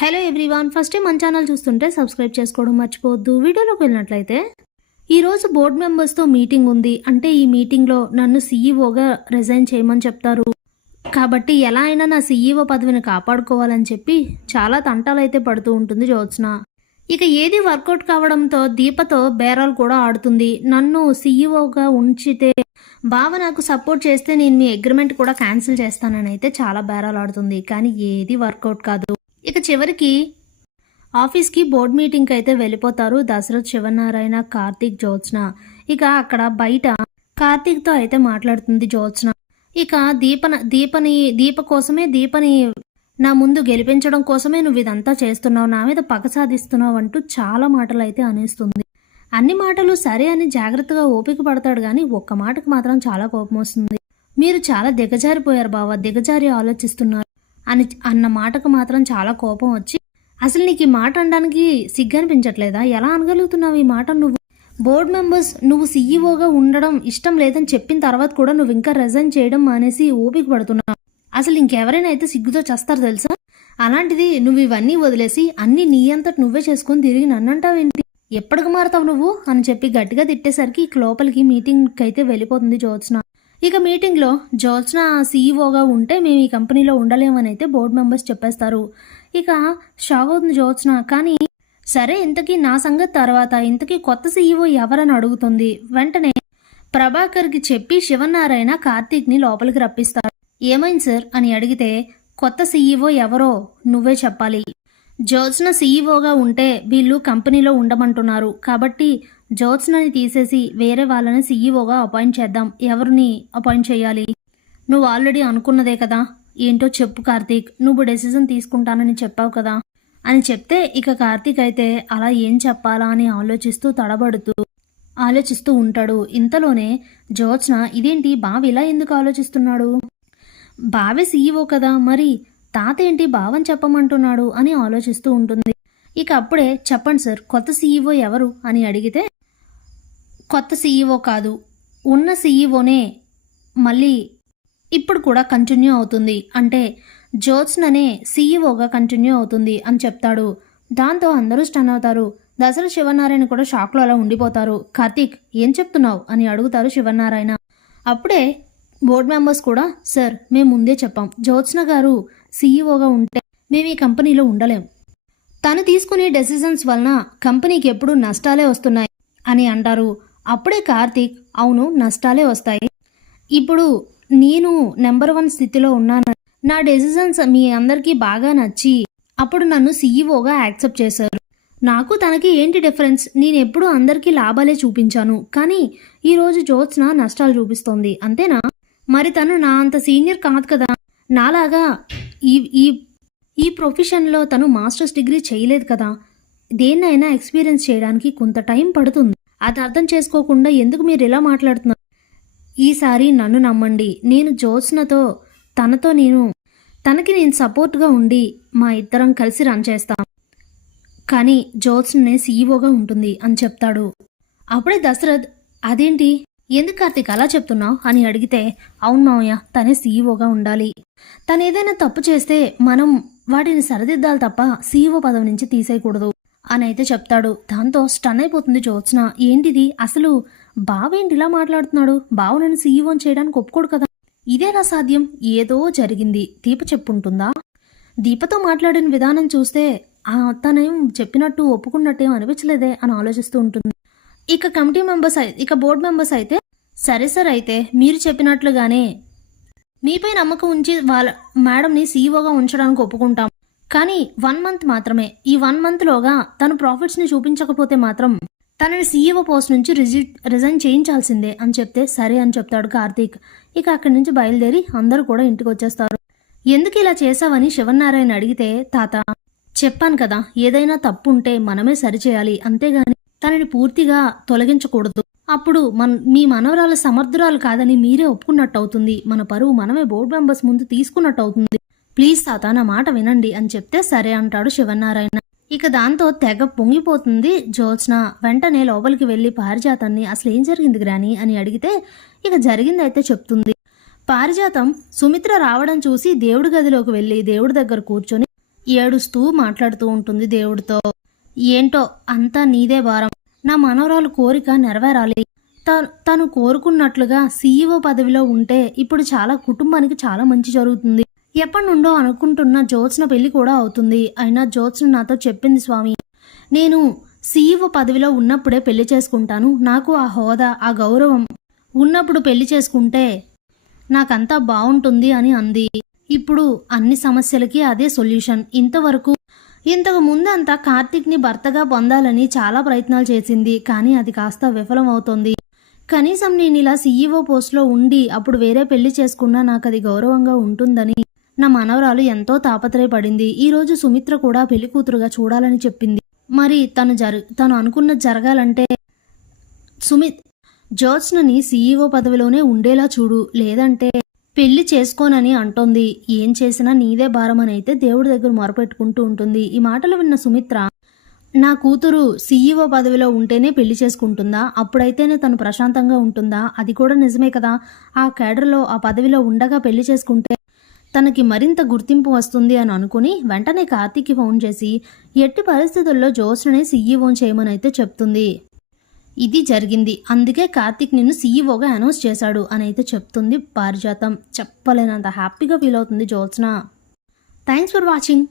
Hello everyone first మన channel చూస్తుంటే subscribe చేసుకోవడం మర్చిపోవద్దు. వీడియోలోకి వెళ్ళినట్లయితే ఈరోజు బోర్డు మెంబర్స్తో మీటింగ్ ఉంది. అంటే ఈ మీటింగ్లో నన్ను సీఈఓగా రిజైన్ చేయమని చెప్తారు. కాబట్టి ఎలా అయినా నా సీఈఓ పదవిని కాపాడుకోవాలని చెప్పి చాలా తంటాలు అయితే పడుతూ ఉంటుంది జ్యోత్స్న. ఇక ఏది వర్కౌట్ కావడంతో దీపతో బేరాలు కూడా ఆడుతుంది. నన్ను సీఈఓగా ఉంచితే బావ నాకు సపోర్ట్ చేస్తే నేను మీ అగ్రిమెంట్ కూడా క్యాన్సిల్ చేస్తానని అయితే చాలా బేరాలు ఆడుతుంది. కానీ ఏది వర్కౌట్ కాదు. ఇక చివరికి ఆఫీస్కి బోర్డ్ మీటింగ్కి అయితే వెళ్ళిపోతారు దశరథ్ శివనారాయణ కార్తీక్ జ్యోత్స్న. ఇక అక్కడ బయట కార్తీక్తో అయితే మాట్లాడుతుంది జ్యోత్స్న. ఇక దీపన దీపని దీప కోసమే దీపని నా ముందు గెలిపించడం కోసమే నువ్వు ఇదంతా చేస్తున్నావు నా మీద పగ సాధిస్తున్నావు అంటూ చాలా మాటలు అయితే అనేస్తుంది. అన్ని మాటలు సరే అని జాగ్రత్తగా ఓపిక పడతాడు కానీ ఒక్క మాటకు మాత్రం చాలా కోపం వస్తుంది మీరు చాలా దిగజారిపోయారు బావ దిగజారి ఆలోచిస్తున్నారు. అని అన్న మాటకు మాత్రం చాలా కోపం వచ్చి అసలు నీకు ఈ మాట అనడానికి సిగ్గనిపించట్లేదా? ఎలా అనగలుగుతున్నావు ఈ మాట నువ్వు? బోర్డు మెంబర్స్ నువ్వు సీఈఓగా ఉండడం ఇష్టం లేదని చెప్పిన తర్వాత కూడా నువ్వు ఇంకా రిజైన్ చేయడం మానేసి ఓపిక పడుతున్నావు. అసలు ఇంకెవరైనా అయితే సిగ్గుతో చేస్తారు తెలుసా? అలాంటిది నువ్వు ఇవన్నీ వదిలేసి అన్ని నీ అంతటి నువ్వే చేసుకొని తిరిగి నన్నంటావేంటి ఎప్పటికి మారుతావు నువ్వు? అని చెప్పి గట్టిగా తిట్టేసరికి ఇక లోపలికి మీటింగ్కి అయితే వెళ్ళిపోతుంది జ్యోత్స్న. ఇక మీటింగ్లో జ్యోత్స్న సీఈఓగా ఉంటే మేము ఈ కంపెనీలో ఉండలేమని అయితే బోర్డు మెంబర్స్ చెప్పేస్తారు. ఇక షాక్ అవుతుంది జ్యోత్స్న కానీ సరే ఇంతకీ నా సంగతి తర్వాత. ఇంతకీ కొత్త సీఈఓ ఎవరని అడుగుతుంది. వెంటనే ప్రభాకర్కి చెప్పి శివనారాయణ కార్తీక్ని లోపలికి రప్పిస్తారు. ఏమైంది సార్? అని అడిగితే కొత్త సీఈఓ ఎవరో నువ్వే చెప్పాలి. జోత్స్న సీఈఓగా ఉంటే వీళ్ళు కంపెనీలో ఉండమంటున్నారు. కాబట్టి జ్యోత్స్నని తీసేసి వేరే వాళ్ళని సీఈఓగా అపాయింట్ చేద్దాం. ఎవరిని అపాయింట్ చేయాలి? నువ్వు ఆల్రెడీ అనుకున్నదే కదా. ఏంటో చెప్పు కార్తీక్. నువ్వు డెసిజన్ తీసుకుంటానని చెప్పావు కదా. అని చెప్తే ఇక కార్తీక్ అయితే అలా ఏం చెప్పాలా అని ఆలోచిస్తూ తడబడుతూ ఆలోచిస్తూ ఉంటాడు. ఇంతలోనే జ్యోత్స్న ఇదేంటి బావి ఇలా ఎందుకు ఆలోచిస్తున్నాడు? బావే సీఈఓ కదా మరి తాత ఏంటి బావని చెప్పమంటున్నాడు అని ఆలోచిస్తూ ఉంటుంది. ఇక అప్పుడే చెప్పండి సార్ కొత్త సీఈఓ ఎవరు అని అడిగితే కొత్త సీఈఓ కాదు. ఉన్న సీఈఓనే మళ్ళీ ఇప్పుడు కూడా కంటిన్యూ అవుతుంది. అంటే జ్యోత్స్ననే సీఈఓగా కంటిన్యూ అవుతుంది అని చెప్తాడు. దాంతో అందరూ స్టన్ అవుతారు. దసరా శివనారాయణ కూడా షాక్లో అలా ఉండిపోతారు. కార్తీక్ ఏం చెప్తున్నావు? అని అడుగుతారు శివనారాయణ. అప్పుడే బోర్డు మెంబర్స్ కూడా సార్ మేము ముందే చెప్పాం. జ్యోత్స్న గారు సీఈఓగా ఉంటే మేము ఈ కంపెనీలో ఉండలేం. తను తీసుకునే డెసిషన్స్ వలన కంపెనీకి ఎప్పుడూ నష్టాలే వస్తున్నాయి అని అంటారు. అప్పుడే కార్తీక్ అవును నష్టాలే వస్తాయి. ఇప్పుడు నేను నెంబర్ వన్ స్థితిలో ఉన్నాను. నా డెసిజన్స్ మీ అందరికీ బాగా నచ్చి అప్పుడు నన్ను సీఈఓగా యాక్సెప్ట్ చేశారు. నాకు తనకి ఏంటి డిఫరెన్స్? నేను ఎప్పుడూ అందరికీ లాభాలే చూపించాను. కానీ ఈరోజు జ్యోత్స్న నష్టాలు చూపిస్తోంది. అంతేనా? మరి తను నా అంత సీనియర్ కాదు కదా? నాలాగా ఈ ఈ ఈ ప్రొఫెషన్లో తను మాస్టర్స్ డిగ్రీ చేయలేదు కదా? దేన్నైనా ఎక్స్పీరియన్స్ చేయడానికి కొంత టైం పడుతుంది. అది అర్థం చేసుకోకుండా ఎందుకు మీరు ఇలా మాట్లాడుతున్నారు? ఈసారి నన్ను నమ్మండి. నేను జ్యోత్స్నతో తనతో నేను తనకి నేను సపోర్ట్గా ఉండి మా ఇద్దరం కలిసి రన్ చేస్తాం. కానీ జ్యోత్స్నే సీఈఓగా ఉంటుంది అని చెప్తాడు. అప్పుడే దశరథ్ అదేంటి? ఎందుకు కార్తీక్ అలా చెప్తున్నావు? అని అడిగితే అవును మామయ్య తనే సీఈఓగా ఉండాలి. తను ఏదైనా తప్పు చేస్తే మనం వాటిని సరిదిద్దాలి తప్ప సీఈఓ పదవి నుంచి తీసేయకూడదు. అని అయితే చెప్తాడు. దాంతో స్టన్ అయిపోతుంది జ్యోత్స్న. ఏంటిది? అసలు బావేంటి ఇలా మాట్లాడుతున్నాడు? బావ నన్ను సీఈఓని చేయడానికి ఒప్పుకోడు కదా. ఇదేలా సాధ్యం? ఏదో జరిగింది. దీప చెప్పుంటుందా? దీపతో మాట్లాడిన విధానం చూస్తే ఆ తనేం చెప్పినట్టు ఒప్పుకున్నట్టేం అనిపించలేదే అని ఆలోచిస్తూ ఉంటుంది. ఇక కమిటీ మెంబర్స్ ఇక బోర్డు మెంబర్స్ అయితే సరే సరే అయితే మీరు చెప్పినట్లుగానే మీపై నమ్మకం ఉంచి వాళ్ళ మేడంని సీఈఓగా ఉంచడానికి ఒప్పుకుంటాం. కానీ వన్ మంత్ మాత్రమే. ఈ వన్ మంత్లోగా తను ప్రాఫిట్స్ని చూపించకపోతే మాత్రం తనని సీఈఓ పోస్ట్ నుంచి రిజి రిజైన్ చేయించాల్సిందే అని చెప్తే సరే అని చెప్తాడు కార్తీక్. ఇక అక్కడి నుంచి బయలుదేరి అందరూ కూడా ఇంటికి వచ్చేస్తారు. ఎందుకు ఇలా చేశావని శివనారాయణ అడిగితే తాత చెప్పాను కదా ఏదైనా తప్పు ఉంటే మనమే సరిచేయాలి అంతేగాని తనని పూర్తిగా తొలగించకూడదు. అప్పుడు మన మీ మనవరాలు సమర్థురాలు కాదని మీరే ఒప్పుకున్నట్టు అవుతుంది మన పరువు మనమే బోర్డు మెంబర్స్ ముందు తీసుకున్నట్టు అవుతుంది ప్లీజ్ తాత నా మాట వినండి అని చెప్తే సరే అంటాడు శివనారాయణ ఇక దాంతో తెగ పొంగిపోతుంది జ్యోత్స్న. వెంటనే లోపలికి వెళ్ళి పారిజాతాన్ని అసలు ఏం జరిగింది గ్రాని అని అడిగితే ఇక జరిగిందైతే చెప్తుంది. పారిజాతం సుమిత్ర రావడం చూసి దేవుడి గదిలోకి వెళ్ళి దేవుడి దగ్గర కూర్చొని ఏడుస్తూ మాట్లాడుతూ ఉంటుంది దేవుడితో. ఏంటో అంతా నీదే భారం. నా మనవరాలు కోరిక నెరవేరాలి. తను కోరుకున్నట్లుగా సీఈఓ పదవిలో ఉంటే ఇప్పుడు చాలా కుటుంబానికి చాలా మంచి జరుగుతుంది. ఎప్పటి నుండో అనుకుంటున్న జ్యోత్స్న పెళ్ళి కూడా అవుతుంది. అయినా జ్యోత్స్న నాతో చెప్పింది స్వామి నేను సీఈఓ పదవిలో ఉన్నప్పుడే పెళ్ళి చేసుకుంటాను. నాకు ఆ హోదా ఆ గౌరవం ఉన్నప్పుడు పెళ్ళి చేసుకుంటే నాకంతా బాగుంటుంది అని అంది. ఇప్పుడు అన్ని సమస్యలకి అదే సొల్యూషన్. ఇంతవరకు ఇంతకు ముందు అంతా కార్తిక్ని భర్తగా పొందాలని చాలా ప్రయత్నాలు చేసింది. కానీ అది కాస్త విఫలం అవుతుంది కనీసం నేను ఇలా సీఈఓ పోస్ట్లో ఉండి అప్పుడు వేరే పెళ్ళి చేసుకున్నా నాకు అది గౌరవంగా ఉంటుందని నా మనవరాలు ఎంతో తాపత్రయపడింది. ఈ రోజు సుమిత్ర కూడా పెళ్ళి కూతురుగా చూడాలని చెప్పింది. మరి తను జరు తను అనుకున్నది జరగాలంటే సుమిత్ జ్యోత్స్నని సీఈఓ పదవిలోనే ఉండేలా చూడు. లేదంటే పెళ్ళి చేసుకోనని అంటోంది. ఏం చేసినా నీదే భారమని అయితే దేవుడి దగ్గర మొరపెట్టుకుంటూ ఉంటుంది. ఈ మాటలు విన్న సుమిత్ర నా కూతురు సీఈఓ పదవిలో ఉంటేనే పెళ్ళి చేసుకుంటుందా? అప్పుడైతేనే తను ప్రశాంతంగా ఉంటుందా? అది కూడా నిజమే కదా. ఆ కేడర్లో ఆ పదవిలో ఉండగా పెళ్ళి చేసుకుంటే తనకి మరింత గుర్తింపు వస్తుంది అని అనుకుని వెంటనే కార్తీక్కి ఫోన్ చేసి ఎట్టి పరిస్థితుల్లో జోస్ని సీఈఓ చేయమని అయితే చెప్తుంది. ఇది జరిగింది. అందుకే కార్తిక్ నిన్ను సీఈఓగా అనౌన్స్ చేశాడు అని అయితే చెప్తుంది పారిజాతం. చెప్పలేనంత హ్యాపీగా ఫీల్ అవుతుంది జ్యోత్స్న. Thanks for watching.